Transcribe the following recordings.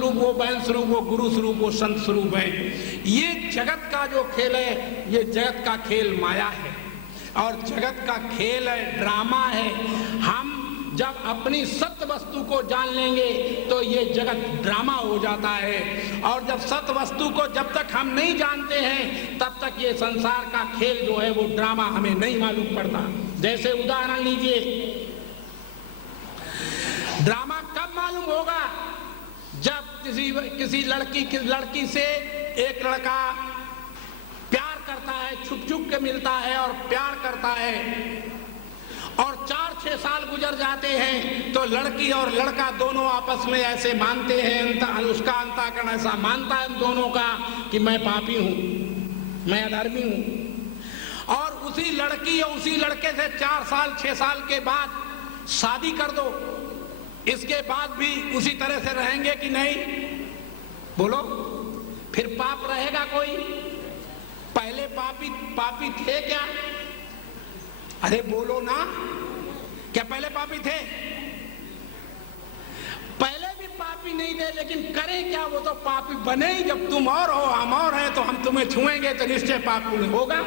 स्वरूप, वो बैल स्वरूप, वो गुरु स्वरूप, वो संत स्वरूप है। ये जगत का जो खेल है, ये जगत का खेल माया है और जगत का खेल है, ड्रामा है। हम जब अपनी सत्य वस्तु को जान लेंगे तो ये जगत ड्रामा हो जाता है, और जब सत्य वस्तु को जब तक हम नहीं जानते हैं तब तक ये संसार का खेल जो है वो ड्रामा हमें नहीं मालूम पड़ता। जैसे उदाहरण लीजिए, ड्रामा कब मालूम होगा? जब किसी लड़की से एक लड़का प्यार करता है, छुप छुप के मिलता है और प्यार करता है, और 4-6 साल गुजर जाते हैं तो लड़की और लड़का दोनों आपस में ऐसे मानते हैं, उसका अंतःकरण ऐसा मानता है दोनों का कि मैं पापी हूं, मैं अधर्मी हूं। और उसी लड़की और उसी लड़के से 4 साल 6 साल के बाद शादी कर दो, इसके बाद भी उसी तरह से रहेंगे कि नहीं? बोलो, फिर पाप रहेगा कोई? पहले पापी थे क्या? अरे बोलो ना, क्या पहले पापी थे? पहले भी पापी नहीं थे, लेकिन करें क्या? वो तो पापी बने ही। जब तुम और हो हम और हैं तो हम तुम्हें छुएंगे तो निश्चय पाप पुण्य होगा।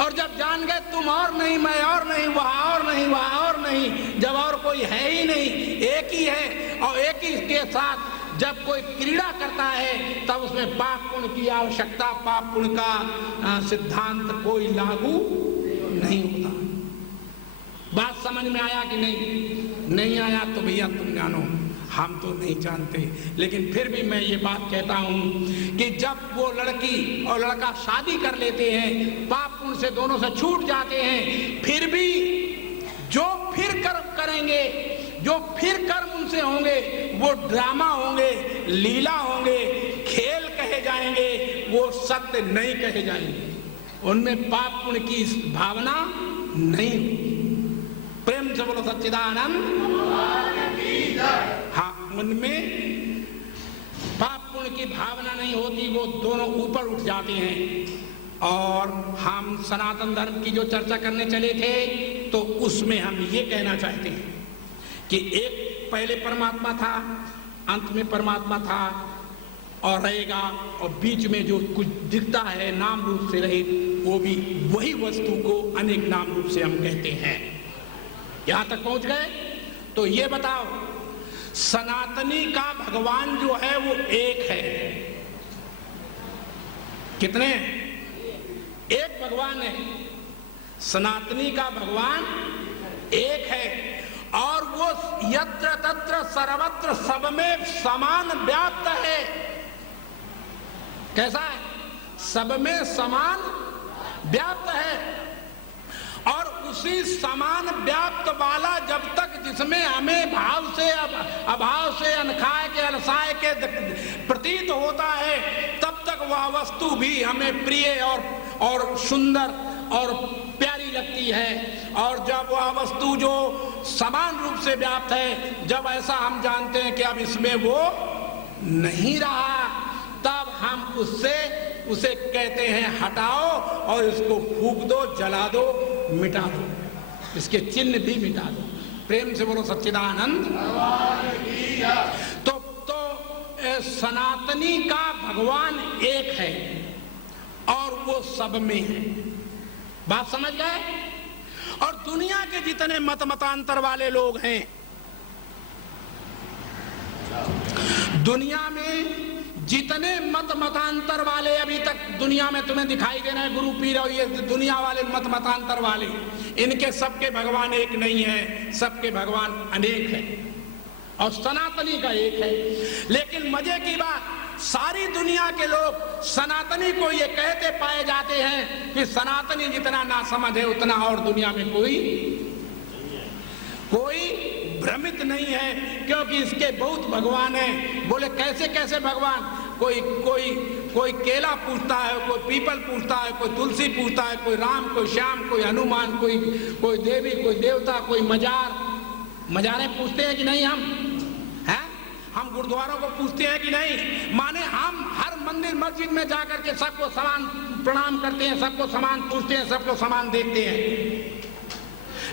और जब जान गए तुम और नहीं, मैं और नहीं, वहां और नहीं, वहां और नहीं, जब और कोई है ही नहीं, एक ही है, और एक ही के साथ जब कोई क्रीड़ा करता है तब उसमें पाप पुण्य की आवश्यकता, पाप पुण्य का सिद्धांत कोई लागू नहीं होता। बात समझ में आया कि नहीं? नहीं आया तो भैया तुम जानो, हम तो नहीं जानते। लेकिन फिर भी मैं ये बात कहता हूं कि जब वो लड़की और लड़का शादी कर लेते हैं, पाप पुण्य से दोनों से छूट जाते हैं, फिर भी जो फिर कर्म करेंगे, जो फिर कर्म उनसे होंगे, वो ड्रामा होंगे, लीला होंगे, खेल कहे जाएंगे, वो सत्य नहीं कहे जाएंगे। उनमें पाप पुण्य की भावना नहीं। प्रेम से बोलो सच्चिदानंद। हाँ, उनमें पाप पुण्य की भावना नहीं होती, वो दोनों ऊपर उठ जाते हैं। और हम सनातन धर्म की जो चर्चा करने चले थे तो उसमें हम ये कहना चाहते हैं कि एक पहले परमात्मा था, अंत में परमात्मा था और रहेगा, और बीच में जो कुछ दिखता है नाम रूप से रहे, वो भी वही वस्तु को अनेक नाम रूप से हम कहते हैं। यहां तक पहुंच गए? तो ये बताओ, सनातनी का भगवान जो है वो एक है। कितने? एक भगवान है। सनातनी का भगवान एक है, और वो यत्र तत्र सर्वत्र सब में समान व्याप्त है। कैसा है? सब में समान व्याप्त है। और उसी समान व्याप्त वाला जब तक जिसमें हमें भाव से अभाव से अनखाए के अलसाए के प्रतीत होता है, तब तक वह वस्तु भी हमें प्रिय और सुंदर और प्यारी लगती है। और जब वह वस्तु जो समान रूप से व्याप्त है, जब ऐसा हम जानते हैं कि अब इसमें वो नहीं रहा, तब हम उसे कहते हैं हटाओ और इसको फूंक दो, जला दो, मिटा दो, इसके चिन्ह भी मिटा दो। प्रेम से बोलो सच्चिदानंद। तो सनातनी का भगवान एक है और वो सब में है। बात समझ गए? और दुनिया के जितने मतांतर वाले लोग हैं, दुनिया में जितने मतांतर वाले अभी तक दुनिया में तुम्हें दिखाई दे रहे हैं, गुरु पीर और ये दुनिया वाले मतांतर वाले, इनके सबके भगवान एक नहीं है, सबके भगवान अनेक है और सनातनी का एक है। लेकिन मजे की बात, सारी दुनिया के लोग सनातनी को ये कहते पाए जाते हैं कि सनातनी जितना नासमझ है उतना और दुनिया में कोई भ्रमित नहीं है, क्योंकि इसके बहुत भगवान हैं। बोले कैसे कैसे भगवान? कोई केला पूछता है, कोई पीपल पूछता है, कोई तुलसी पूछता है, कोई राम, कोई श्याम, कोई हनुमान, कोई देवी, कोई देवता, कोई मजारें पूछते हैं कि नहीं? हम गुरुद्वारों को पूछते हैं कि नहीं? माने हम हर मंदिर मस्जिद में जाकर के सबको समान प्रणाम करते हैं, सबको समान पूछते हैं, सबको समान देखते हैं।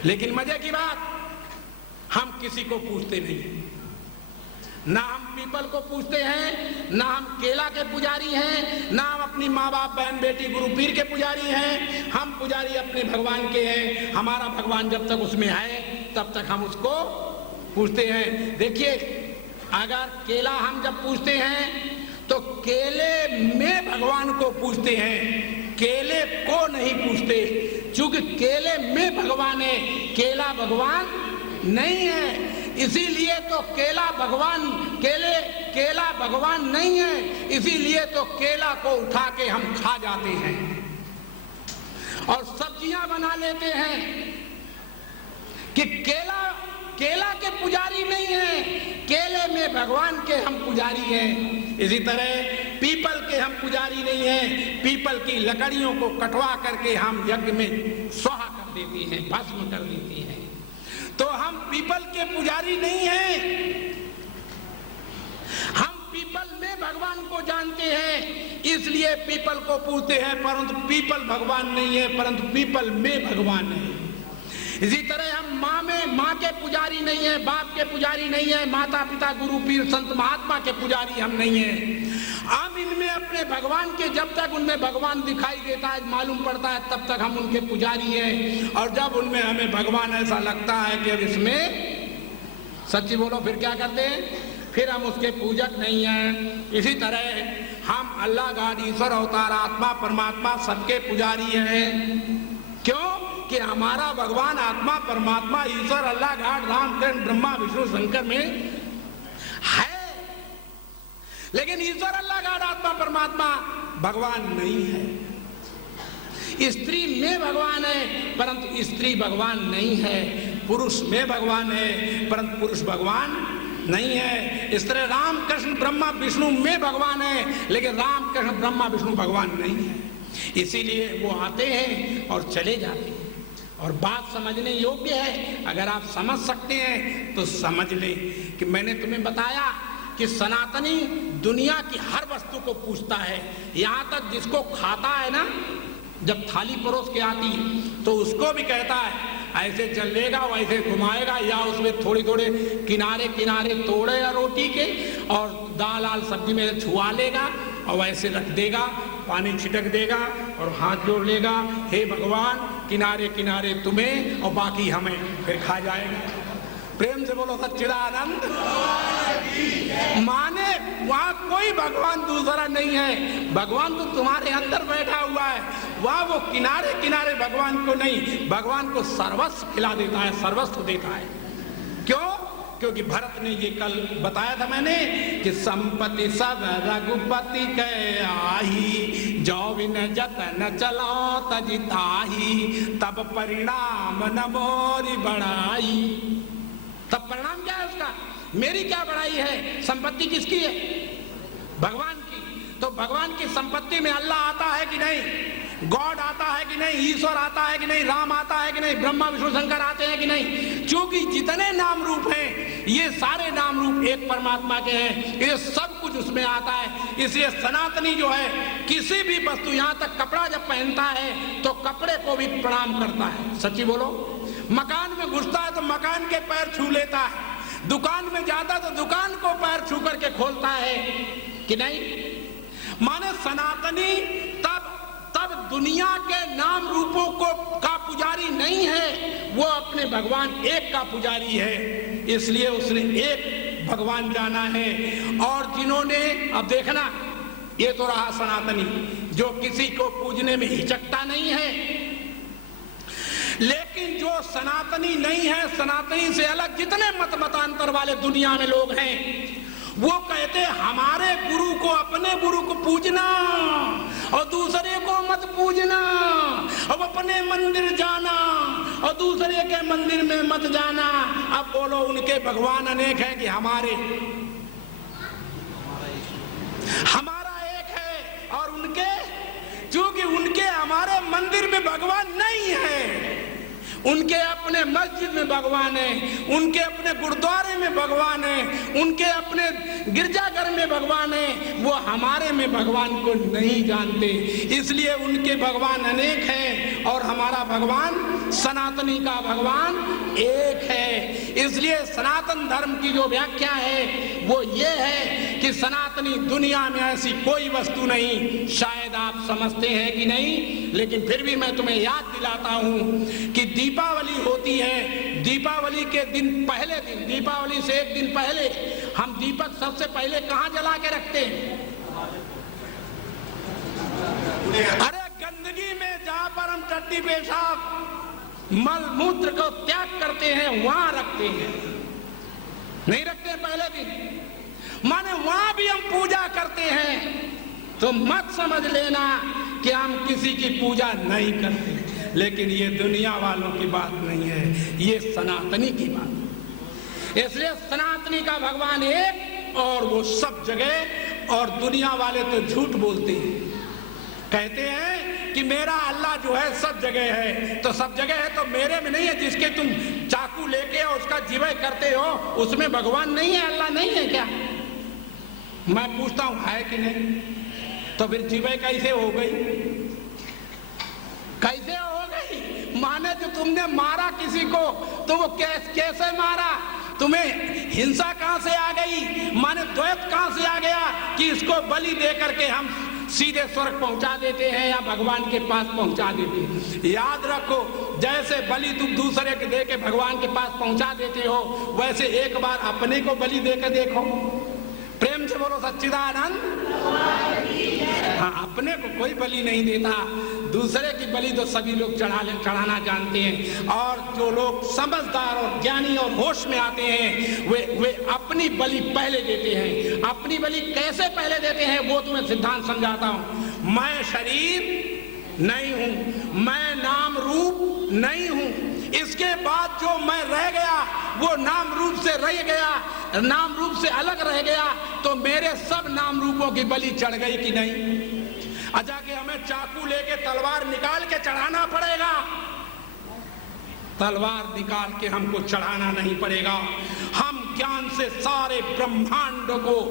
लेकिन मजे की बात, हम किसी को पूछते नहीं। ना हम पीपल को पूजते हैं, ना हम केला के पुजारी हैं, ना हम अपनी माँ बाप बहन बेटी गुरु पीर के पुजारी हैं। हम पुजारी अपने भगवान के हैं। हमारा भगवान जब तक उसमें है तब तक हम उसको पूजते हैं। देखिए, अगर केला हम जब पूजते हैं तो केले में भगवान को पूजते हैं, केले को नहीं पूजते, क्योंकि केले में भगवान है, केला भगवान नहीं है। इसीलिए तो केला भगवान नहीं है, इसीलिए तो केला को उठा के हम खा जाते हैं और सब्जियां बना लेते हैं कि केला के पुजारी नहीं है, केले में भगवान के हम पुजारी हैं। इसी तरह पीपल के हम पुजारी नहीं हैं, पीपल की लकड़ियों को कटवा करके हम यज्ञ में स्वाहा कर देते हैं, भस्म कर देते हैं। तो हम पीपल के पुजारी नहीं हैं, हम पीपल में भगवान को जानते हैं, इसलिए पीपल को पूजते हैं। परंतु पीपल भगवान नहीं है, परंतु पीपल में भगवान है। इसी तरह हम माँ के पुजारी नहीं है, बाप के पुजारी नहीं है, माता पिता गुरु पीर संत महात्मा के पुजारी हम नहीं है। हम इनमें अपने भगवान के, जब तक उनमें भगवान दिखाई देता है, मालूम पड़ता है, तब तक हम उनके पुजारी हैं। और जब उनमें हमें भगवान ऐसा लगता है कि अब इसमें सच्ची बोलो, फिर क्या करते हैं? फिर हम उसके पूजक नहीं हैं। इसी तरह हम अल्लाह गॉड ईश्वर अवतार आत्मा परमात्मा सबके पुजारी हैं। क्यों? कि हमारा भगवान आत्मा परमात्मा ईश्वर अल्लाह गॉड राम कृष्ण ब्रह्मा विष्णु शंकर में है, लेकिन ईश्वर अल्लाह गॉड आत्मा परमात्मा भगवान नहीं है। स्त्री में भगवान है, परंतु स्त्री भगवान नहीं है। पुरुष में भगवान है, परंतु पुरुष भगवान नहीं है। इस तरह राम कृष्ण ब्रह्मा विष्णु में भगवान है, लेकिन राम कृष्ण ब्रह्मा विष्णु भगवान नहीं है। इसीलिए वो आते हैं और चले जाते हैं। और बात समझने योग्य है, अगर आप समझ सकते हैं तो समझ लें कि मैंने तुम्हें बताया कि सनातनी दुनिया की हर वस्तु को पूछता है, यहाँ तक जिसको खाता है ना, जब थाली परोस के आती है तो उसको भी कहता है ऐसे चलेगा, वैसे घुमाएगा, या उसमें थोड़ी थोड़े किनारे किनारे तोड़ेगा रोटी के और दाल आल सब्जी में छुआ लेगा और वैसे रख देगा, पानी छिटक देगा और हाथ जोड़ लेगा, हे भगवान किनारे किनारे तुम्हें और बाकी हमें, फिर खा जाएगा। प्रेम से बोलो सच्चिदानंद। माने वहां कोई भगवान दूसरा नहीं है, भगवान तो तुम्हारे अंदर बैठा हुआ है। वहां वो किनारे किनारे भगवान को नहीं, भगवान को सर्वस्व खिला देता है, सर्वस्व देता है। क्यों? क्योंकि भरत ने ये कल बताया था मैंने कि संपत्ति सब रघुपति के आई, जो बिन जतन चलो तजिताही, तब परिणाम न मोरी बढ़ाई। तब परिणाम क्या है उसका? मेरी क्या बढ़ाई है? संपत्ति किसकी है? भगवान की। तो भगवान की संपत्ति में अल्लाह आता है कि नहीं, गॉड आता है कि नहीं, ईश्वर आता है कि नहीं, राम आता है कि नहीं, ब्रह्मा विष्णु शंकर आते हैं कि नहीं? क्योंकि जितने नाम रूप हैं ये सारे नाम रूप एक परमात्मा के हैं, ये सब कुछ उसमें आता है। इसलिए सनातनी जो है किसी भी वस्तु, यहाँ तक कपड़ा जब पहनता है तो कपड़े को भी प्रणाम करता है। सच्ची बोलो, मकान में घुसता है तो मकान के पैर छू लेता है, दुकान में जाता तो दुकान को पैर छू करके खोलता है कि नहीं? माने सनातनी तब दुनिया के नाम रूपों को का पुजारी नहीं है, वो अपने भगवान एक का पुजारी है। इसलिए उसने एक भगवान जाना है। और जिन्होंने, अब देखना, ये तो रहा सनातनी जो किसी को पूजने में हिचकता नहीं है, लेकिन जो सनातनी नहीं है, सनातनी से अलग जितने मत मतांतर वाले दुनिया में लोग हैं, वो कहते हमारे गुरु को, अपने गुरु को पूजना और दूसरे को मत पूजना, अब अपने मंदिर जाना और दूसरे के मंदिर में मत जाना। अब बोलो, उनके भगवान अनेक हैं कि हमारा एक है, और उनके, क्योंकि उनके हमारे मंदिर में भगवान नहीं है, उनके अपने मस्जिद में भगवान है, उनके अपने गुरुद्वारे में भगवान है, उनके अपने गिरजाघर में भगवान है, वो हमारे में भगवान को नहीं जानते। इसलिए उनके भगवान अनेक हैं और हमारा भगवान सनातनी का भगवान एक है। इसलिए सनातन धर्म की जो व्याख्या है वो ये है कि सनातनी दुनिया में ऐसी कोई वस्तु नहीं। शायद आप समझते हैं कि नहीं, लेकिन फिर भी मैं तुम्हें याद दिलाता हूं कि दीपावली होती है। दीपावली के दिन पहले दिन, दीपावली से एक दिन पहले हम दीपक सबसे पहले कहां जला के रखते हैं? अरे गंदगी में, जहां पर हम टट्टी पेशाब मल मूत्र को त्याग करते हैं वहां रखते हैं, नहीं रखते हैं पहले दिन। माने वहां भी हम पूजा करते हैं। तो मत समझ लेना कि हम किसी की पूजा नहीं करते, लेकिन ये दुनिया वालों की बात नहीं है, ये सनातनी की बात है। इसलिए सनातनी का भगवान एक और वो सब जगह, और दुनिया वाले तो झूठ बोलते हैं, कहते हैं कि मेरा अल्लाह जो है सब जगह है। तो सब जगह है तो मेरे में नहीं है? जिसके तुम चाकू लेके और उसका जिवे करते हो उसमें भगवान नहीं है, अल्लाह नहीं है क्या? मैं पूछता हूं है कि नहीं? तो फिर जिवे कैसे हो गई? कैसे हो गई? माने जो तुमने मारा किसी को तो वो कैसे मारा? तुम्हें हिंसा कहां से आ गई? माने द्वैत कहां से आ गया कि इसको बलि दे करके हम सीधे स्वर्ग पहुंचा देते हैं या भगवान के पास पहुंचा देते हैं? याद रखो, जैसे बलि तुम दूसरे के दे के भगवान के पास पहुंचा देते हो, वैसे एक बार अपने को बलि देकर देखो। प्रेम से बोलो सच्चिदानंद। हाँ, अपने को कोई बलि नहीं देता, दूसरे की बलि तो सभी लोग चढ़ाना जानते हैं। और जो लोग समझदार और ज्ञानी और होश में आते हैं वे अपनी बलि पहले देते हैं। अपनी बलि कैसे पहले देते हैं वो तुम्हें सिद्धांत समझाता हूं। मैं शरीर नहीं हूं, मैं नाम रूप नहीं हूं, इसके बाद जो मैं रह गया वो नाम रूप से रह गया, नाम रूप से अलग रह गया, तो मेरे सब नाम रूपों की बलि चढ़ गई कि नहीं? अच्छा कि हमें चाकू लेके तलवार निकाल के चढ़ाना पड़ेगा? तलवार निकाल के हमको चढ़ाना नहीं पड़ेगा। हम ज्ञान से सारे ब्रह्मांड को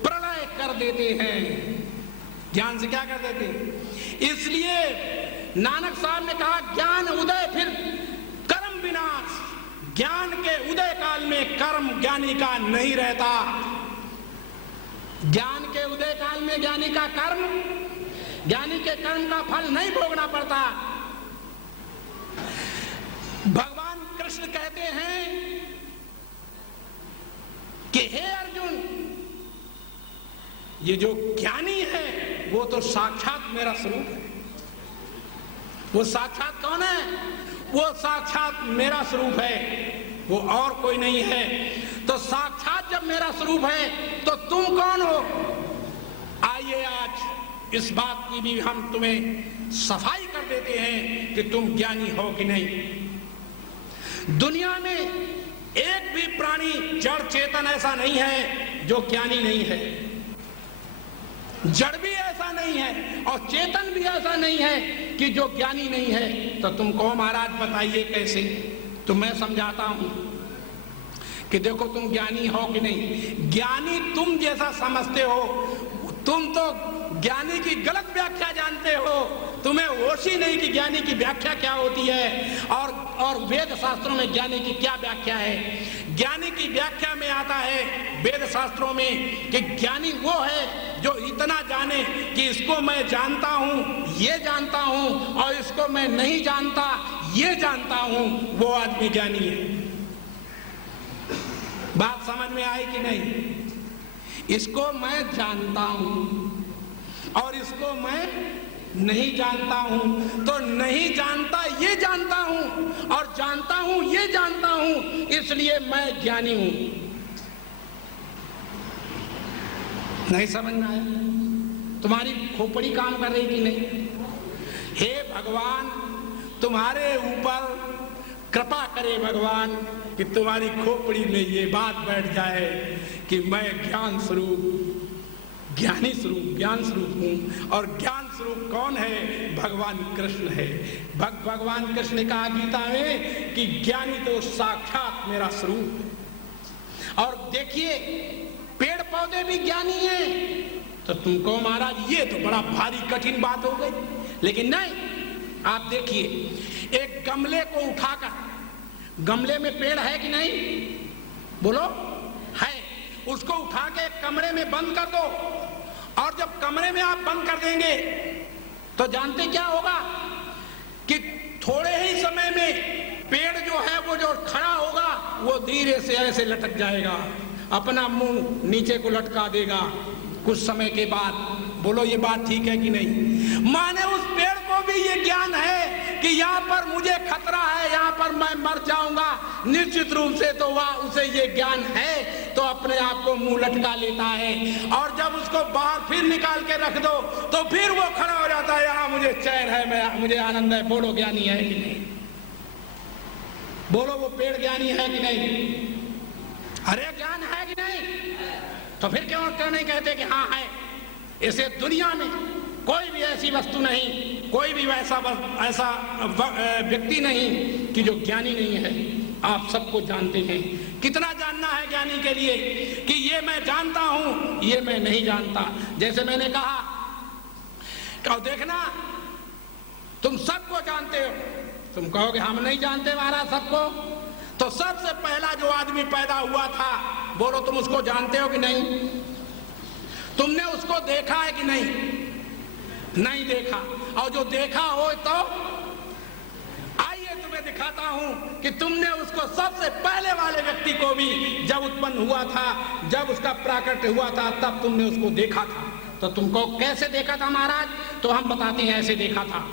प्रलय कर देते हैं। ज्ञान से क्या कर देते हैं? इसलिए नानक साहब ने कहा ज्ञान उदय फिर कर्म विनाश। ज्ञान के उदय काल में कर्म ज्ञानी का नहीं रहता। ज्ञान के उदय काल में ज्ञानी का कर्म, ज्ञानी के कर्म का फल नहीं भोगना पड़ता। भगवान कृष्ण कहते हैं कि हे अर्जुन, ये जो ज्ञानी है वो तो साक्षात मेरा स्वरूप है। वो साक्षात कौन है? वो साक्षात मेरा स्वरूप है, वो और कोई नहीं है। तो साक्षात जब मेरा स्वरूप है तो तुम कौन हो? आइए आज इस बात की भी हम तुम्हें सफाई कर देते हैं कि तुम ज्ञानी हो कि नहीं। दुनिया में एक भी प्राणी जड़ चेतन ऐसा नहीं है जो ज्ञानी नहीं है। जड़ भी ऐसा नहीं है और चेतन भी ऐसा नहीं है कि जो ज्ञानी नहीं है। तो तुम कहो महाराज बताइए कैसे? तो मैं समझाता हूं कि देखो तुम ज्ञानी हो कि नहीं। ज्ञानी तुम जैसा समझते हो, तुम तो ज्ञानी की गलत व्याख्या जानते हो। तुम्हें होश ही नहीं कि ज्ञानी की व्याख्या क्या होती है और वेद शास्त्रों में ज्ञानी की क्या व्याख्या है। ज्ञानी की व्याख्या में आता है वेद शास्त्रों में कि ज्ञानी वो है जो इतना जाने कि इसको मैं जानता हूं, ये जानता हूं, और इसको मैं नहीं जानता, ये जानता हूं, वो आदमी ज्ञानी है। बात समझ में आई कि नहीं? इसको मैं जानता हूं और इसको मैं नहीं जानता हूं। तो नहीं जानता ये जानता हूं और जानता हूं ये जानता हूं, इसलिए मैं ज्ञानी हूं। नहीं समझ में आया? तुम्हारी खोपड़ी काम कर रही कि नहीं? हे भगवान, तुम्हारे ऊपर कृपा करे भगवान कि तुम्हारी खोपड़ी में ये बात बैठ जाए कि मैं ज्ञान स्वरूप ज्ञानी स्वरूप, ज्ञान स्वरूप हूं। और ज्ञान स्वरूप कौन है? भगवान कृष्ण है। भगवान कृष्ण ने कहा गीता में कि ज्ञानी तो साक्षात मेरा स्वरूप है। और देखिए पेड़ पौधे भी ज्ञानी हैं। तो तुमको महाराज ये तो बड़ा भारी कठिन बात हो गई, लेकिन नहीं, आप देखिए एक गमले को उठाकर, गमले में पेड़ है कि नहीं? बोलो, है। उसको उठा के कमरे में बंद कर दो, और जब कमरे में आप बंद कर देंगे तो जानते क्या होगा कि थोड़े ही समय में पेड़ जो है वो जो खड़ा होगा वो धीरे से ऐसे लटक जाएगा, अपना मुंह नीचे को लटका देगा कुछ समय के बाद। बोलो ये बात ठीक है कि नहीं? माने उस पेड़ को भी ये ज्ञान है कि यहाँ पर मुझे खतरा है, यहाँ पर मैं मर जाऊंगा निश्चित रूप से, तो वह उसे ये ज्ञान है, तो अपने आप को मुंह लटका लेता है। और जब उसको बाहर फिर निकाल के रख दो तो फिर वो खड़ा हो जाता है, यहाँ मुझे चैन है, मुझे आनंद है। बोलो ज्ञानी है कि नहीं? बोलो वो पेड़ ज्ञानी है कि नहीं? अरे ज्ञान है कि नहीं? तो फिर क्यों नहीं कहते कि हाँ है? इसे दुनिया में कोई भी ऐसी वस्तु नहीं, कोई भी ऐसा व्यक्ति नहीं कि जो ज्ञानी नहीं है। आप सबको जानते हैं। कितना जानना है ज्ञानी के लिए कि ये मैं जानता हूं, ये मैं नहीं जानता। जैसे मैंने कहा, कहो देखना तुम सबको जानते हो। तुम कहोगे हम नहीं जानते महाराज सबको। तो सबसे पहला जो आदमी पैदा हुआ था, बोलो तुम उसको जानते हो कि नहीं? तुमने उसको देखा है कि नहीं? नहीं देखा। और जो देखा हो तो आइए तुम्हें दिखाता हूं कि तुमने उसको सबसे पहले वाले व्यक्ति को भी जब उत्पन्न हुआ था, जब उसका प्राकट्य हुआ था, तब तुमने उसको देखा था। तो तुमको कैसे देखा था महाराज? तो हम बताते हैं ऐसे देखा था।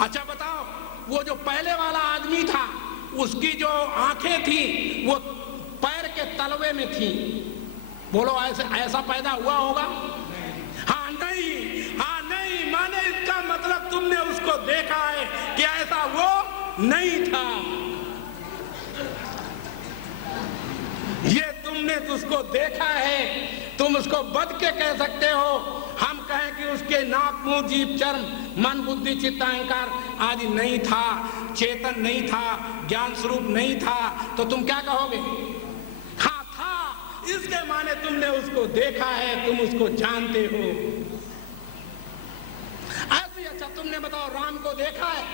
अच्छा बताओ, वो जो पहले वाला आदमी था उसकी जो आंखें थी वो पैर के तलवे में थी। बोलो ऐसा पैदा हुआ होगा? हाँ नहीं, हाँ नहीं, माने इसका मतलब तुमने उसको देखा है कि ऐसा वो नहीं था। ये तुमने उसको देखा है, तुम उसको बद के कह सकते हो। हम कहें कि उसके नाक मुंह जीभ चर्म मन बुद्धि चित्त अहंकार आदि नहीं था, चेतन नहीं था, ज्ञान स्वरूप नहीं था, तो तुम क्या कहोगे? हाँ था, इसके माने तुमने उसको देखा है, तुम उसको जानते हो। ऐसे अच्छा तुमने बताओ राम को देखा है?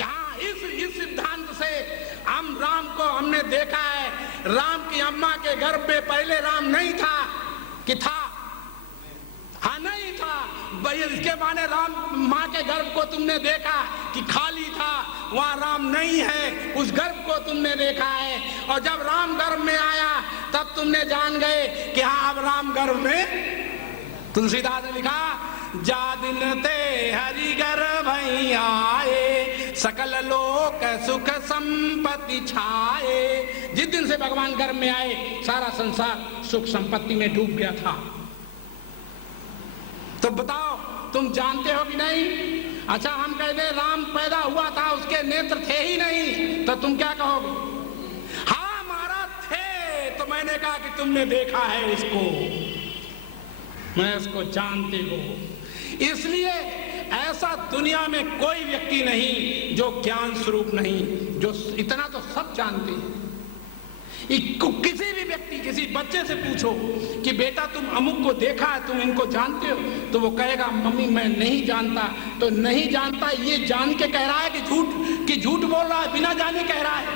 हाँ, इस सिद्धांत से हम राम को हमने देखा है। राम की अम्मा के गर्भ में पहले राम नहीं था कि था? हाँ नहीं था। भाई इसके माने राम माँ के गर्भ को तुमने देखा कि खाली था, वहां राम नहीं है, उस गर्भ को तुमने देखा है। और जब राम गर्भ में आया तब तुमने जान गए कि हाँ अब राम गर्भ में। तुलसीदास ने लिखा, जा दिन ते हरि गर्भ आए, सकल लोक सुख संपत्ति छाए। जिस दिन से भगवान गर्भ में आए सारा संसार सुख संपत्ति में डूब गया था। तो बताओ तुम जानते हो कि नहीं? अच्छा हम कहते राम पैदा हुआ था, उसके नेत्र थे ही नहीं, तो तुम क्या कहोगे? हाँ महाराज थे। तो मैंने कहा कि तुमने देखा है उसको, मैं उसको जानते हो। इसलिए ऐसा दुनिया में कोई व्यक्ति नहीं जो ज्ञान स्वरूप नहीं, जो इतना तो सब जानते हैं। किसी भी व्यक्ति, किसी बच्चे से पूछो कि बेटा तुम अमुक को देखा है, तुम इनको जानते हो, तो वो कहेगा मम्मी मैं नहीं जानता। तो नहीं जानता ये जान के कह रहा है कि झूठ बोल रहा है? बिना जाने कह रहा है,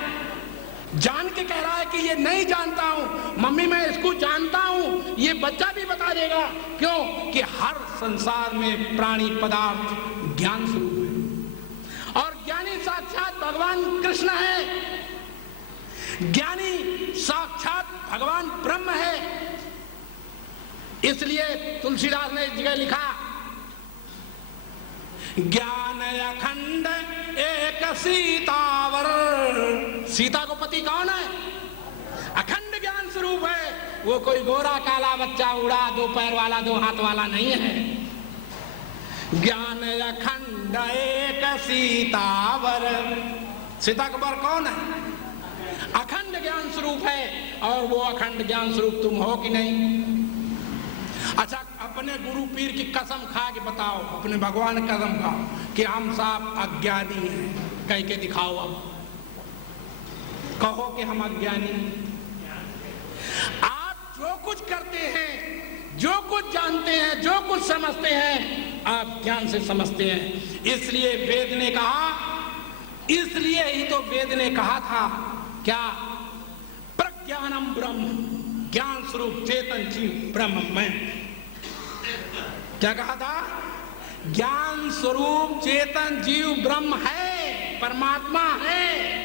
जान के कह रहा है कि ये नहीं जानता हूं मम्मी, मैं इसको जानता हूं। ये बच्चा भी बता देगा। क्यों? कि हर संसार में प्राणी पदार्थ ज्ञान स्वरूप है, और ज्ञानी साक्षात भगवान कृष्ण है। ज्ञानी साक्षात भगवान ब्रह्म है। इसलिए तुलसीदास ने जगह लिखा, ज्ञान अखंड एक सीतावर। सीता को पति कौन है? अखंड ज्ञान स्वरूप है। वो कोई गोरा काला बच्चा उड़ा दो पैर वाला दो हाथ वाला नहीं है। ज्ञान अखंड एक सीतावर। सीता का बर कौन है? अखंड ज्ञान स्वरूप है, और वो अखंड ज्ञान स्वरूप तुम हो कि नहीं? अच्छा, अपने गुरु पीर की कसम खा के बताओ, अपने भगवान की कसम खाओ कि हम साहब अज्ञानी हैं, कह के दिखाओ। अब कहो कि हम अज्ञानी। आप जो कुछ करते हैं, जो कुछ जानते हैं, जो कुछ समझते हैं, आप ज्ञान से समझते हैं। इसलिए वेद ने कहा, इसलिए ही तो वेद ने कहा था क्या? प्रज्ञानम ब्रह्म, ज्ञान स्वरूप चेतन जीव ब्रह्म में। क्या कहा था? ज्ञान स्वरूप चेतन जीव ब्रह्म है, परमात्मा है।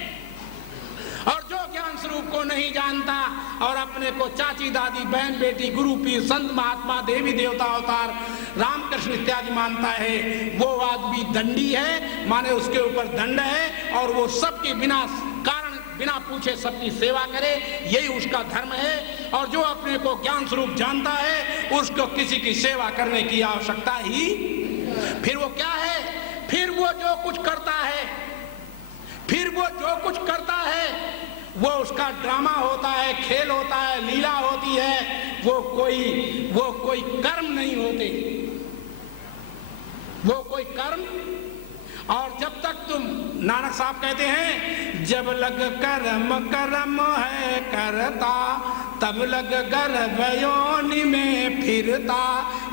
और जो ज्ञान स्वरूप को नहीं जानता और अपने को चाची दादी बहन बेटी गुरु पीर संत महात्मा देवी देवता अवतार रामकृष्ण इत्यादि मानता है, वो आदमी दंडी है, माने उसके ऊपर दंड है, और वो सबके बिना कारण बिना पूछे सबकी सेवा करे, यही उसका धर्म है। और जो अपने को ज्ञान स्वरूप जानता है, उसको किसी की सेवा करने की आवश्यकता ही। फिर वो क्या है? फिर वो जो कुछ करता है, फिर वो जो कुछ करता है, वो उसका ड्रामा होता है, खेल होता है, लीला होती है। वो कोई कर्म नहीं होते, वो कोई कर्म। और जब तक तुम, नानक साहब कहते हैं, जब लग कर्म कर्म है करता, तब लग गर्भ योनि में फिरता।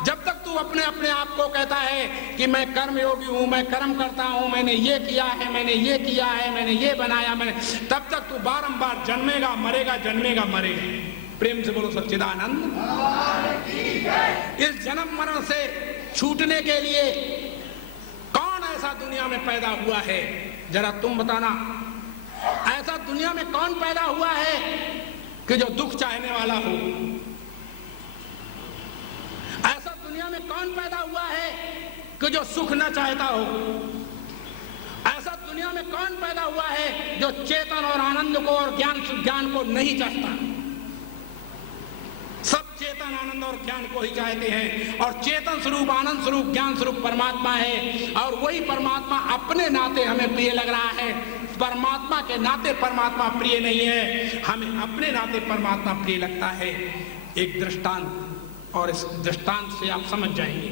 जब तक तू अपने अपने आप को कहता है कि मैं कर्म योगी हूँ, मैं कर्म करता हूँ, मैंने ये किया है, मैंने ये किया है, मैंने ये बनाया, मैंने, तब तक तू बारंबार जन्मेगा मरेगा, जन्मेगा मरेगा। प्रेम से बोलो सच्चिदानंद। इस जन्म मरण से छूटने के लिए कौन ऐसा दुनिया में पैदा हुआ है? जरा तुम बताना, ऐसा दुनिया में कौन पैदा हुआ है कि जो दुख चाहने वाला हो? ऐसा दुनिया में कौन पैदा हुआ है कि जो सुख न चाहता हो? ऐसा दुनिया में कौन पैदा हुआ है जो चेतन और आनंद को और ज्ञान को नहीं चाहता? सब चेतन आनंद और ज्ञान को ही चाहते हैं, और चेतन स्वरूप आनंद स्वरूप ज्ञान स्वरूप परमात्मा है। और वही परमात्मा अपने नाते हमें प्रिय लग रहा है, परमात्मा के नाते परमात्मा प्रिय नहीं है, हमें अपने नाते परमात्मा प्रिय लगता है। एक दृष्टांत, और इस दृष्टांत से आप समझ जाएंगे।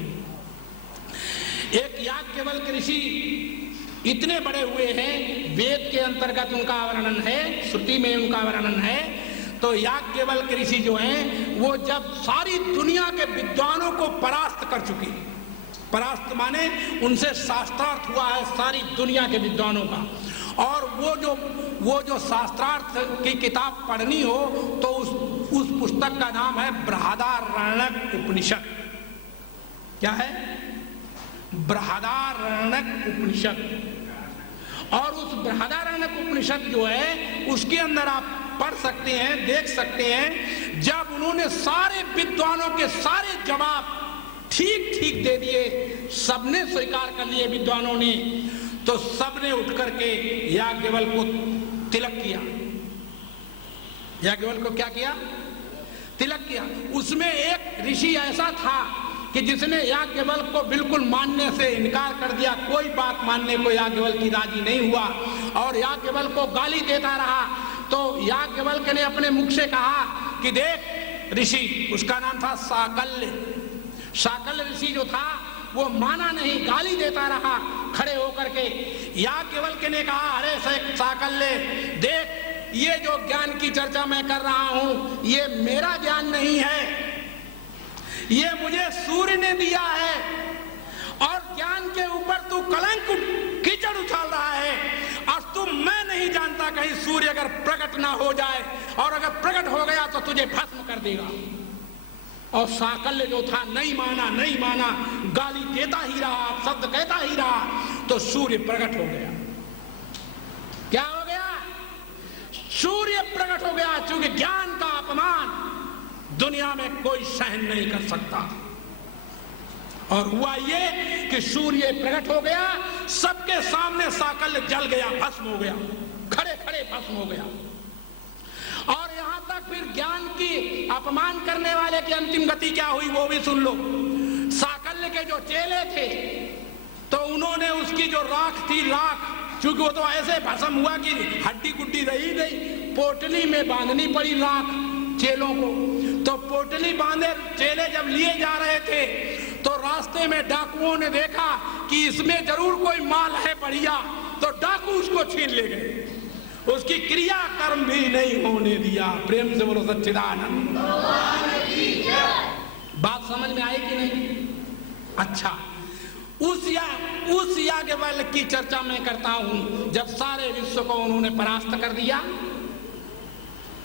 एक याज्ञवल्क्य ऋषि इतने बड़े हुए हैं, वेद के अंतर्गत उनका वर्णन है, श्रुति में उनका वर्णन है। तो याज्ञवल्क्य ऋषि जो हैं, वो जब सारी दुनिया के विद्वानों को परास्त कर चुके, परास्त माने उनसे शास्त्रार्थ हुआ है सारी दुनिया के विद्वानों का, और वो जो शास्त्रार्थ की किताब पढ़नी हो तो उस पुस्तक का नाम है बृहदारण्यक उपनिषद। क्या है? बृहदारण्यक उपनिषद। और उस बृहदारण्यक उपनिषद जो है, उसके अंदर आप पढ़ सकते हैं, देख सकते हैं, जब उन्होंने सारे विद्वानों के सारे जवाब ठीक ठीक दे दिए, सबने स्वीकार कर लिए विद्वानों ने, तो सबने उठ करके याज्ञवल्क्य को तिलक किया। याज्ञवल्क्य को क्या किया? तिलक किया। उसमें एक ऋषि ऐसा था कि जिसने याज्ञवल्क्य को बिल्कुल मानने से इनकार कर दिया, कोई बात मानने को याज्ञवल्क्य की राजी नहीं हुआ, और याज्ञवल्क्य को गाली देता रहा। तो याज्ञवल्क्य ने अपने मुख से कहा कि देख ऋषि, उसका नाम था साकल्य, साकल्य ऋषि जो था वो माना नहीं, गाली देता रहा खड़े होकर के। याज्ञवल्क्य ने कहा, अरे साकल्य देख, ये जो ज्ञान की चर्चा मैं कर रहा हूं, ये मेरा ज्ञान नहीं है, ये मुझे सूर्य ने दिया है, और ज्ञान के ऊपर तू कलंक कीचड़ उछाल रहा है। और तुम, मैं नहीं जानता, कहीं सूर्य अगर प्रकट ना हो जाए, और अगर प्रकट हो गया तो तुझे भस्म कर देगा। और साकल्य जो था, नहीं माना, गाली देता ही रहा, शब्द कहता ही रहा, तो सूर्य प्रकट हो गया। क्या हो गया? सूर्य प्रकट हो गया, क्योंकि ज्ञान का अपमान दुनिया में कोई सहन नहीं कर सकता। और हुआ ये कि सूर्य प्रकट हो गया, सबके सामने साकल्य जल गया, भस्म हो गया, खड़े खड़े भस्म हो गया। और यहां तक फिर ज्ञान की अपमान करने वाले की अंतिम गति क्या हुई वो भी सुन लो। साकल्य के जो चेले थे, तो उन्होंने उसकी जो राख थी, राख, क्योंकि वो तो ऐसे भस्म हुआ कि हड्डी गुड्डी रही नहीं, पोटली में बांधनी पड़ी राख चेलों को। तो पोटली बांधे चेले जब लिए जा रहे थे तो रास्ते में डाकुओं ने देखा कि इसमें जरूर कोई माल है बढ़िया, तो डाकू उसको छीन ले गए, उसकी क्रिया कर्म भी नहीं होने दिया। प्रेम से बोलो सच्चिदानंद। बात समझ में आई कि नहीं? अच्छा, उस याज्ञवल्क्य की चर्चा मैं करता हूं जब सारे विश्व को उन्होंने परास्त कर दिया,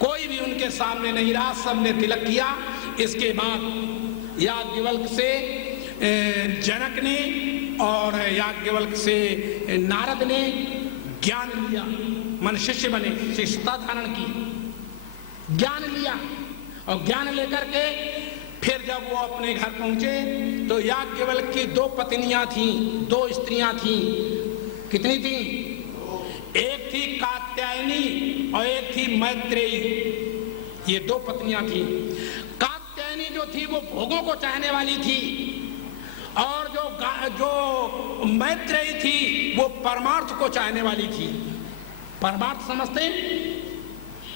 कोई भी उनके सामने नहीं रहा, सबने तिलक किया। इसके बाद याज्ञवल्क्य से जनक ने और याज्ञवल्क्य से नारद ने ज्ञान लिया, मन शिष्य बने, शिष्यता धारण की, ज्ञान लिया। और ज्ञान लेकर के फिर जब वो अपने घर पहुंचे तो याज्ञवल्क्य की 2 पत्नियां थीं, 2 स्त्रियां थीं। कितनी थी? एक थी कात्यायनी और एक थी मैत्रेयी। ये 2 पत्नियां थी। कात्यायनी जो थी वो भोगों को चाहने वाली थी और जो मैत्रेयी थी वो परमार्थ को चाहने वाली थी। परमार्थ समझते हैं?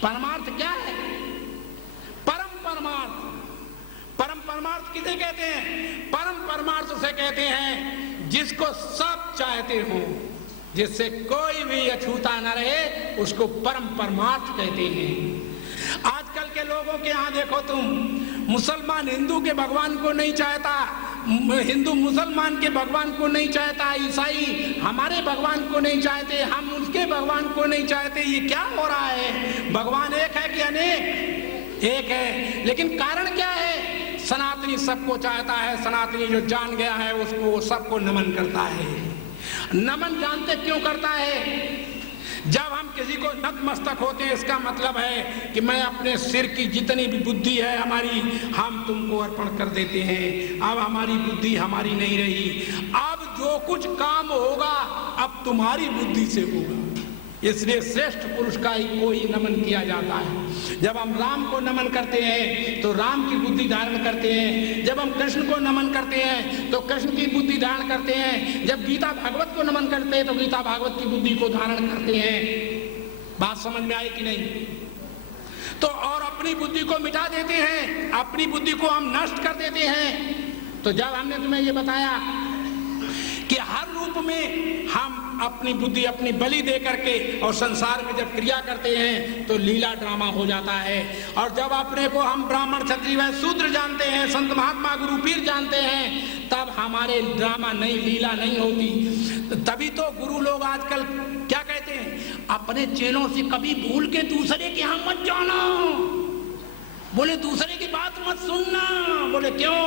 परमार्थ क्या है? परम परमार्थ। परम परमार्थ किसे कहते हैं? परम परमार्थ से कहते हैं जिसको सब चाहते हो, जिससे कोई भी अछूता न रहे, उसको परम परमार्थ कहते हैं। आजकल के लोगों के यहाँ देखो तुम, मुसलमान हिंदू के भगवान को नहीं चाहता, हिंदू मुसलमान के भगवान को नहीं चाहता, ईसाई हमारे भगवान को नहीं चाहते, हम उसके भगवान को नहीं चाहते। ये क्या हो रहा है? भगवान एक है कि अनेक? एक है। लेकिन कारण क्या है? सनातनी सबको चाहता है, सनातनी जो जान गया है उसको सबको नमन करता है। नमन जानते क्यों करता है? जब हम किसी को नतमस्तक होते हैं इसका मतलब है कि मैं अपने सिर की जितनी भी बुद्धि है हमारी, हम तुमको अर्पण कर देते हैं। अब हमारी बुद्धि हमारी नहीं रही, अब जो कुछ काम होगा अब तुम्हारी बुद्धि से होगा। इसलिए श्रेष्ठ पुरुष का ही कोई नमन किया जाता है। जब हम राम को नमन करते हैं तो राम की बुद्धि धारण करते हैं, जब हम कृष्ण को नमन करते हैं तो कृष्ण की बुद्धि धारण करते हैं, जब गीता भागवत को नमन करते हैं तो गीता भागवत की बुद्धि को धारण करते हैं। बात समझ में आई कि नहीं? तो और अपनी बुद्धि को मिटा देते हैं, अपनी बुद्धि को हम नष्ट कर देते हैं। तो जब हमने तुम्हें ये बताया कि हर रूप में हम अपनी बुद्धि अपनी बलि दे करके और संसार में जब क्रिया करते हैं तो लीला ड्रामा हो जाता है। और जब अपने को हम ब्राह्मण क्षत्रिय व शूद्र जानते हैं, संत महात्मा गुरु पीर जानते हैं, तब हमारे ड्रामा नहीं, लीला नहीं होती। तभी तो गुरु लोग आजकल क्या कहते हैं? अपने चेलों से कभी भूल के दूसरे के यहाँ मत जाना, बोले दूसरे की बात मत सुनना। बोले क्यों?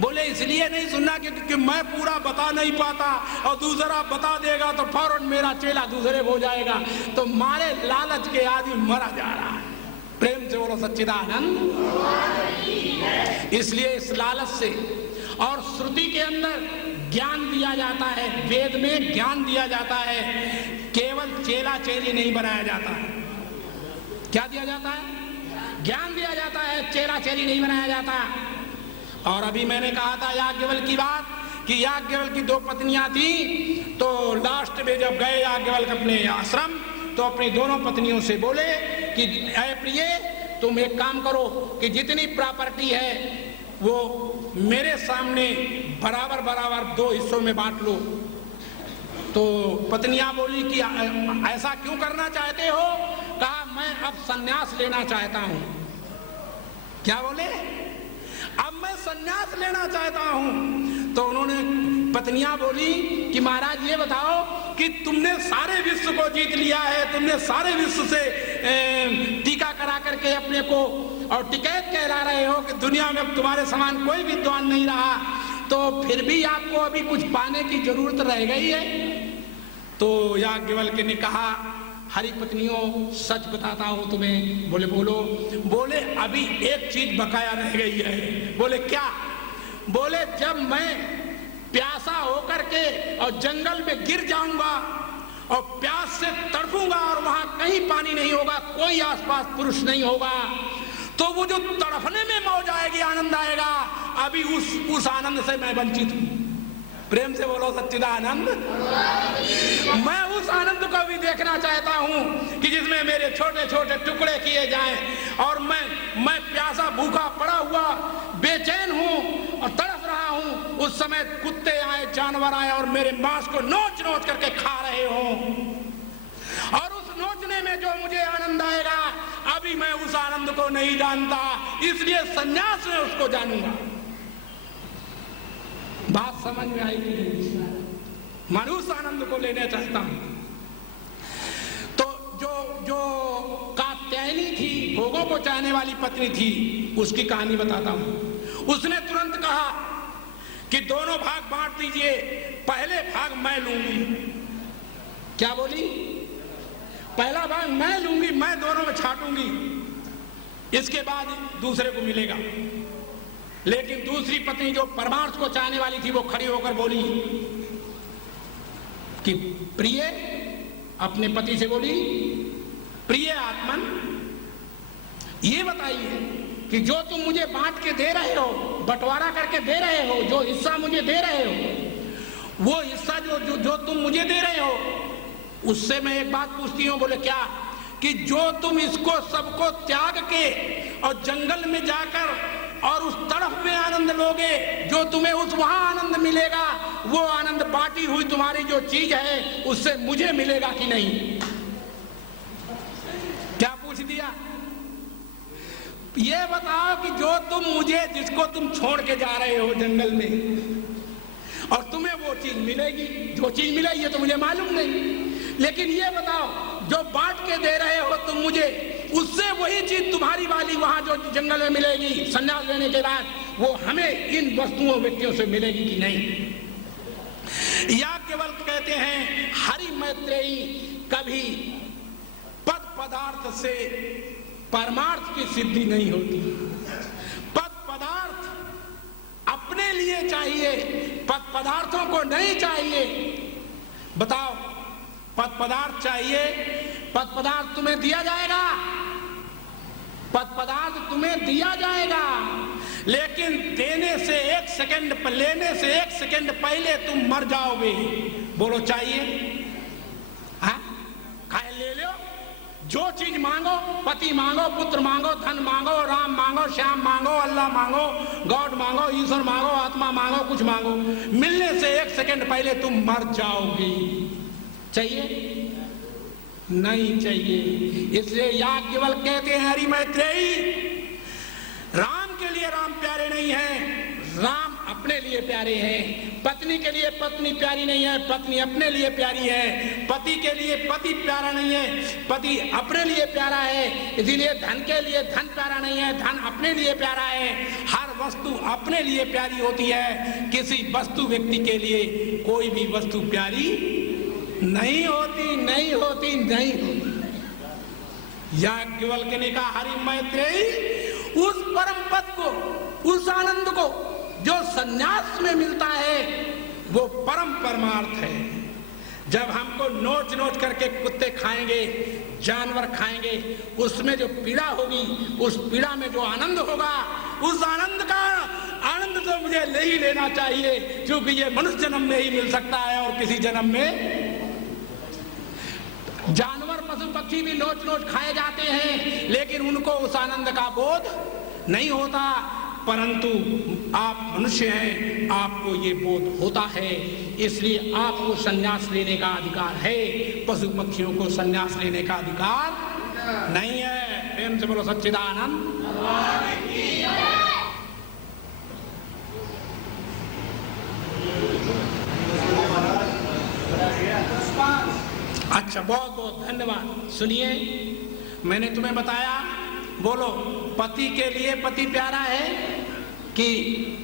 बोले इसलिए नहीं सुनना क्योंकि मैं पूरा बता नहीं पाता और दूसरा बता देगा तो फौरन मेरा चेला दूसरे को हो जाएगा। तो मारे लालच के आदमी मरा जा रहा है। प्रेम से बोलो सच्चिदानंद। इसलिए इस लालच से, और श्रुति के अंदर ज्ञान दिया जाता है, वेद में ज्ञान दिया जाता है, केवल चेला चेली नहीं बनाया जाता। क्या दिया जाता है? ज्ञान दिया जाता है, चेला चेली नहीं बनाया जाता। और अभी मैंने कहा था याज्ञवल्क्य की बात कि याज्ञवल्क्य की 2 पत्नियां थी, तो लास्ट में जब गए याज्ञवल्क्य अपने आश्रम तो अपनी दोनों पत्नियों से बोले कि ऐ प्रिय, तुम एक काम करो कि जितनी प्रॉपर्टी है वो मेरे सामने बराबर बराबर 2 हिस्सों में बांट लो। तो पत्नियां बोली कि ऐसा क्यों करना चाहते हो? कहा मैं अब संन्यास लेना चाहता हूं। क्या बोले? अब मैं संन्यास लेना चाहता हूं। तो उन्होंने पत्नियां बोली कि महाराज ये बताओ कि तुमने सारे विश्व को जीत लिया है, तुमने सारे विश्व से टीका करा करके अपने को और टिकैत कहला रहे हो कि दुनिया में अब तुम्हारे समान कोई विद्वान नहीं रहा, तो फिर भी आपको अभी कुछ पाने की जरूरत रह गई है। तो याज्ञवल्क्य ने कहा हरि पत्नियों सच बताता हूं तुम्हें। बोले बोलो। बोले अभी एक चीज बकाया रह गई है। बोले क्या? बोले जब मैं प्यासा होकर के और जंगल में गिर जाऊंगा और प्यास से तड़पूंगा और वहां कहीं पानी नहीं होगा, कोई आसपास पुरुष नहीं होगा, तो वो जो तड़पने में मौज आएगी, आनंद आएगा, अभी उस आनंद से मैं वंचित हूं। प्रेम से बोलो सच्चिदानंद। मैं उस आनंद को भी देखना चाहता हूं कि जिसमें मेरे छोटे छोटे टुकड़े किए जाएं और मैं प्यासा भूखा पड़ा हुआ बेचैन हूं और तड़प रहा हूं, उस समय कुत्ते आए, जानवर आए और मेरे मांस को नोच नोच करके खा रहे हों, और उस नोचने में जो मुझे आनंद आएगा, अभी मैं उस आनंद को नहीं जानता, इसलिए संन्यास में उसको जानूंगा। बात समझ में आई कि नहीं? मनुष्य आनंद को लेना चाहता हूं। तो जो कात्यायनी थी, भोगों को चाहने वाली पत्नी थी, उसकी कहानी बताता हूं। उसने तुरंत कहा कि दोनों भाग बांट दीजिए, पहले भाग मैं लूंगी। क्या बोली? पहला भाग मैं लूंगी, मैं दोनों में छाटूंगी, इसके बाद दूसरे को मिलेगा। लेकिन दूसरी पत्नी जो परमार्थ को चाहने वाली थी, वो खड़ी होकर बोली कि प्रिय, अपने पति से बोली, प्रिय आत्मन, ये बताइए कि जो तुम मुझे बांट के दे रहे हो, बंटवारा करके दे रहे हो, जो हिस्सा मुझे दे रहे हो, वो हिस्सा जो तुम मुझे दे रहे हो, उससे मैं एक बात पूछती हूँ। बोले क्या? कि जो तुम इसको सबको त्याग के और जंगल में जाकर और उस तरफ में आनंद लोगे, जो तुम्हें उस वहां आनंद मिलेगा, वो आनंद बांटी हुई तुम्हारी जो चीज है उससे मुझे मिलेगा कि नहीं? क्या पूछ दिया? ये बताओ कि जो तुम मुझे, जिसको तुम छोड़ के जा रहे हो जंगल में, और तुम्हें वो चीज मिलेगी, जो चीज मिलेगी ये तो मुझे मालूम नहीं, लेकिन ये बताओ जो बांट के दे रहे हो तुम मुझे, उससे वही चीज तुम्हारी वाली वहां जो जंगल में मिलेगी संन्यास लेने के बाद, वो हमें इन वस्तुओं व्यक्तियों से मिलेगी कि नहीं? याज्ञवल्क्य कहते हैं, हरि मैत्रेयी कभी पद पदार्थ से परमार्थ की सिद्धि नहीं होती। पद पदार्थ अपने लिए चाहिए, पद पदार्थों को नहीं चाहिए। बताओ, पद पदार्थ चाहिए, पद पदार्थ तुम्हें दिया जाएगा, पद पदार्थ तुम्हें दिया जाएगा, लेकिन देने से एक सेकंड, लेने से एक सेकंड पहले तुम मर जाओगे। बोलो चाहिए? हाँ, खाए ले लो, जो चीज मांगो, पति मांगो, पुत्र मांगो, धन मांगो, राम मांगो, श्याम मांगो, अल्लाह मांगो, गॉड मांगो, ईश्वर मांगो, आत्मा मांगो, कुछ मांगो, मिलने से एक सेकंड पहले तुम मर जाओगे। चाहिए? नहीं चाहिए। इसलिए याज्ञवल्क्य कहते हैं, हरि मैत्रेयी, राम के लिए राम प्यारे नहीं है, राम अपने लिए प्यारे हैं। पत्नी के लिए पत्नी प्यारी नहीं है, पत्नी अपने लिए प्यारी है। पति के लिए पति प्यारा नहीं है, पति अपने लिए प्यारा है। इसीलिए धन के लिए धन प्यारा नहीं है, धन अपने लिए प्यारा है। हर वस्तु अपने लिए प्यारी होती है, किसी वस्तु व्यक्ति के लिए कोई भी वस्तु प्यारी नहीं होती, नहीं होती, नहीं होती। याज्ञवल्क्य ने कहा, हरि मैत्रेयी, उस परम पद को, उस आनंद को जो सन्यास में मिलता है, वो परम परमार्थ है। जब हमको नोच नोच करके कुत्ते खाएंगे, जानवर खाएंगे, उसमें जो पीड़ा होगी, उस पीड़ा में जो आनंद होगा, उस आनंद का आनंद तो मुझे ले ही लेना चाहिए, क्योंकि ये मनुष्य जन्म में ही मिल सकता है और किसी जन्म में। जानवर पशु पक्षी भी नोच नोच खाए जाते हैं, लेकिन उनको उस आनंद का बोध नहीं होता, परंतु आप मनुष्य हैं, आपको ये बोध होता है। इसलिए आपको संन्यास लेने का अधिकार है, पशु पक्षियों को संन्यास लेने का अधिकार नहीं है। प्रेम से बोलो सच्चिदानंद। अच्छा, बहुत बहुत धन्यवाद। सुनिए, मैंने तुम्हें बताया, बोलो, पति के लिए पति प्यारा है कि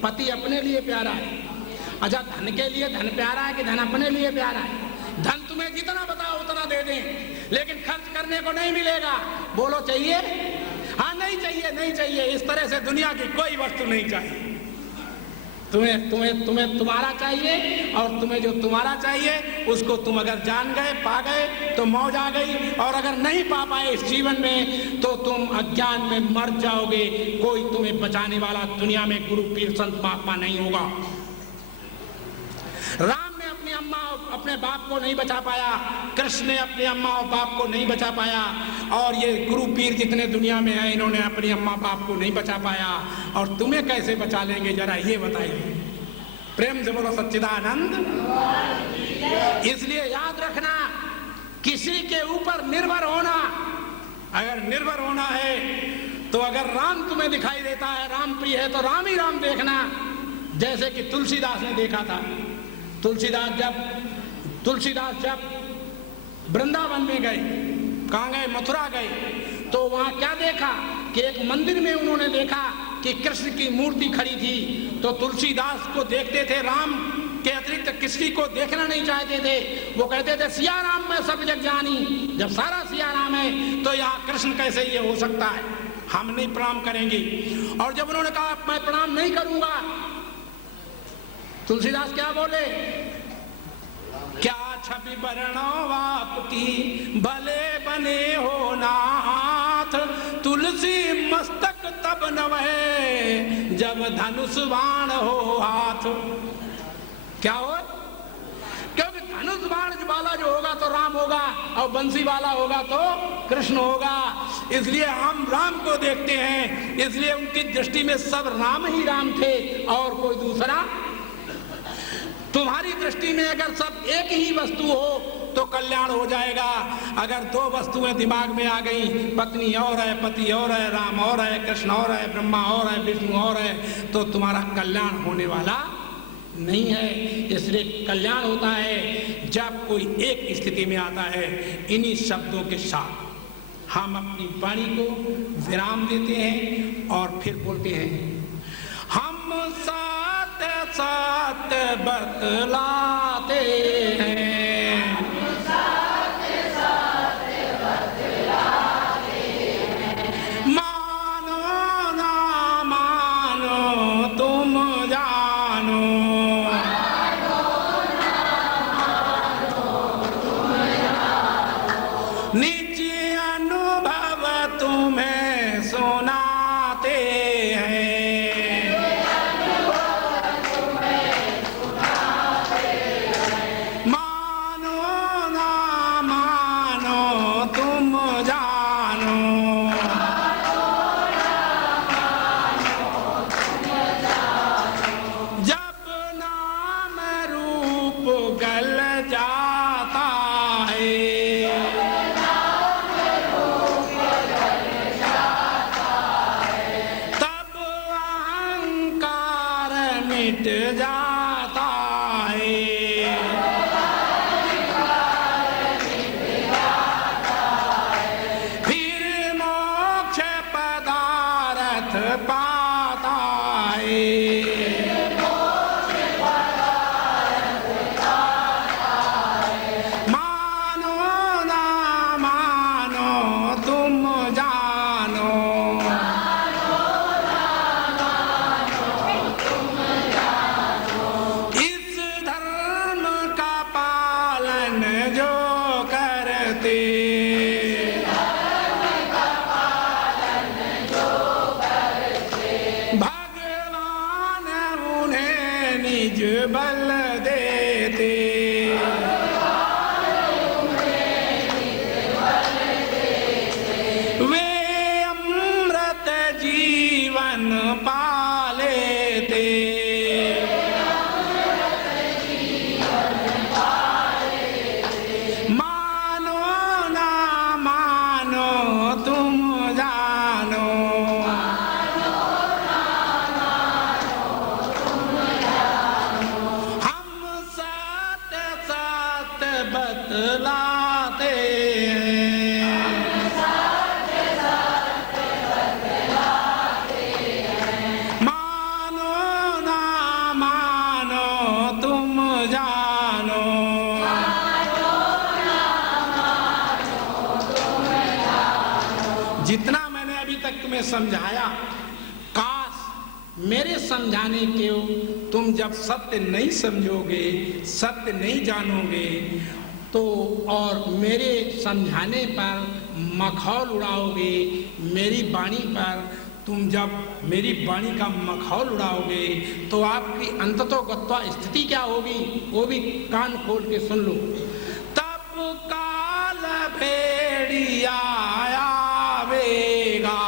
पति अपने लिए प्यारा है? अच्छा, धन के लिए धन प्यारा है कि धन अपने लिए प्यारा है? धन तुम्हें जितना बताओ उतना दे दें, लेकिन खर्च करने को नहीं मिलेगा। बोलो चाहिए? हाँ, नहीं चाहिए, नहीं चाहिए। इस तरह से दुनिया की कोई वस्तु नहीं चाहिए। तुम्हें तुम्हारा चाहिए, और तुम्हें जो तुम्हारा चाहिए उसको तुम अगर जान गए, पा गए तो मौज आ गई, और अगर नहीं पा पाए इस जीवन में तो तुम अज्ञान में मर जाओगे। कोई तुम्हें बचाने वाला दुनिया में गुरु पीर संत महात्मा नहीं होगा। राम ने अपनी अम्मा और अपने बाप को नहीं बचा पाया, कृष्ण ने अपनी अम्मा और बाप को नहीं बचा पाया, और ये गुरु पीर जितने दुनिया में हैं इन्होंने अपनी अम्मा बाप को नहीं बचा पाया, और तुम्हें कैसे बचा लेंगे जरा ये बताइए। प्रेम से बोलो सच्चिदानंद। इसलिए याद रखना, किसी के ऊपर निर्भर होना, अगर निर्भर होना है तो अगर राम तुम्हें दिखाई देता है, राम प्रिय है, तो राम ही राम देखना। जैसे कि तुलसीदास ने देखा था। तुलसीदास जब वृंदावन में गए, कहाँ गए, मथुरा गए, तो वहां क्या देखा कि एक मंदिर में उन्होंने देखा कि कृष्ण की मूर्ति खड़ी थी। तो तुलसीदास को देखते थे, राम के अतिरिक्त किसी को देखना नहीं चाहते थे। वो कहते थे सिया राम में सब जग जानी, जब सारा सिया राम है तो यहाँ कृष्ण कैसे ये हो सकता है, हम नहीं प्रणाम करेंगे। और जब उन्होंने कहा मैं प्रणाम नहीं करूंगा, तुलसीदास क्या बोले, क्या छवि बरनो आपकी भले बने हो नाथ, तुलसी मस्तक तब नवहे जब धनुष बाण हो हाथ। क्या हो, क्योंकि धनुष बाण वाला जो होगा तो राम होगा, और बंसी वाला होगा तो कृष्ण होगा। इसलिए हम राम को देखते हैं, इसलिए उनकी दृष्टि में सब राम ही राम थे और कोई दूसरा। तुम्हारी दृष्टि में अगर सब एक ही वस्तु हो तो कल्याण हो जाएगा। अगर दो वस्तुएं दिमाग में आ गई, पत्नी और है, पति और है, राम और है, कृष्ण और है, ब्रह्मा और है, विष्णु और है, तो तुम्हारा कल्याण होने वाला नहीं है। इसलिए कल्याण होता है जब कोई एक स्थिति में आता है। इन्हीं शब्दों के साथ हम अपनी वाणी को विराम देते हैं और फिर बोलते हैं, हम साथ साथ बतलाते हैं, मानो ना मानो तुम जानो, निज अनुभव तुम्हें सुनाते हैं, मिट जाता है। फिर मोक्ष पदार्थ पाता है। मानो ना मानो तुम जानो, भगवान उन्हें निज बल देते, वे अमृत जीवन पा लेते। मानो ना मानो तुम जानो, बतलाते हैं, मानो ना मानो तुम जानो, जितना मैंने अभी तक तुम्हें समझाया, काश मेरे समझाने के तुम जब सत्य नहीं समझोगे, सत्य नहीं जानोगे, तो और मेरे समझाने पर मखौल उड़ाओगे, मेरी वाणी पर तुम जब मेरी वाणी का मखौल उड़ाओगे तो आपकी अंततोगत्वा स्थिति क्या होगी, वो भी कान खोल के सुन लो। तब काल भेड़िया आवेगा,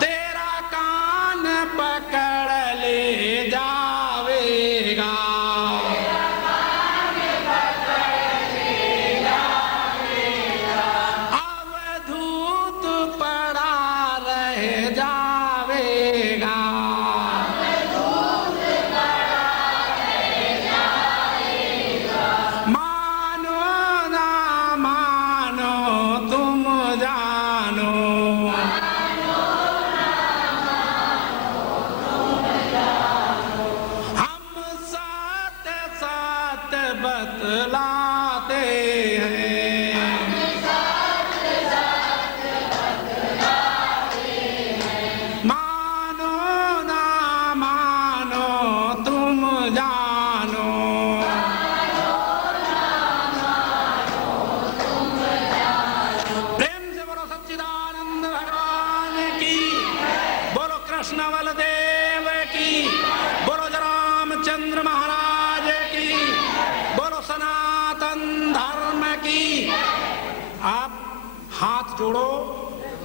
तेरा कान पकड़ ले जावेगा। बतलाते हैं, मानो ना मानो तुम जानो, प्रेम से बोलो सच्चिदानंद भगवान की, बोलो कृष्ण बलदेव की, बोलो रामचंद्र महाराज की, बोलो सनातन धर्म की। आप हाथ जोड़ो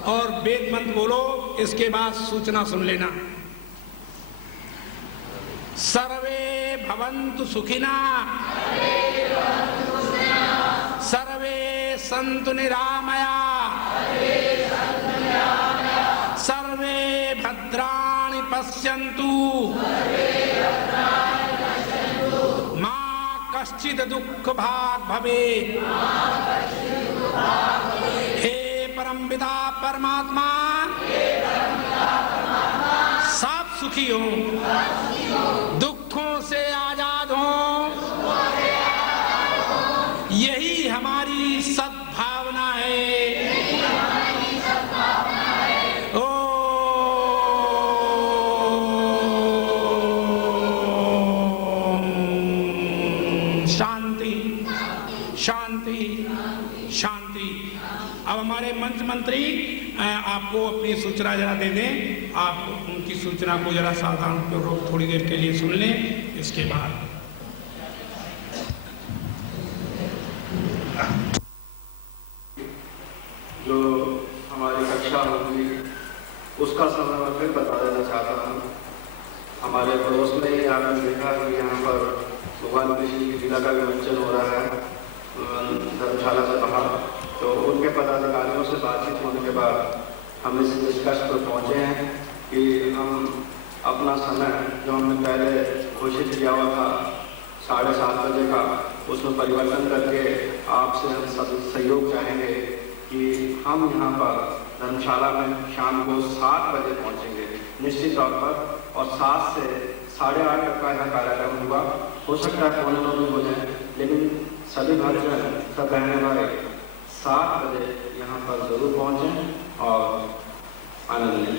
और वेद मंत्र बोलो, इसके बाद सूचना सुन लेना। सर्वे भवन्तु सुखिना, सर्वे सन्तु निरामया, सर्वे भद्राणि पश्यन्तु, कश्चित् दुःख भाग् भवेत्। हे परमपिता परमात्मा, सब सुखी हो, दुखों से आजाद हो, यही हमारी सद्भावना है। शांति शांति। अब हमारे मंच मंत्री आपको अपनी सूचना जरा दे दें, आप उनकी सूचना को जरा सावधानपूर्वक थोड़ी देर के लिए सुन लें, इसके बाद जो हमारी कक्षा होगी उसका समय मैं फिर बता देना चाहता हूँ। हमारे पड़ोस में ही आपने देखा कि यहाँ पर भगवान कृष्ण की लीला का विमोचन हो रहा है धर्मशाला से बाहर। तो उनके पदाधिकारियों से बातचीत होने के बाद हम इस निष्कर्ष पर पहुँचे हैं कि हम अपना समय जो हमने पहले घोषित किया हुआ था 7:30 बजे का, उसमें परिवर्तन करके आपसे हम सब सहयोग चाहेंगे कि हम यहाँ पर धर्मशाला में शाम को 7 बजे पहुँचेंगे निश्चित तौर पर, और 7 से 8:30 तक का यहाँ कार्यक्रम होगा। हो सकता है पौने 9 भी हो जाए, लेकिन सभी भक्तजन सब रहने वाले 7 बजे यहाँ पर जरूर पहुँचें और आनंद लें।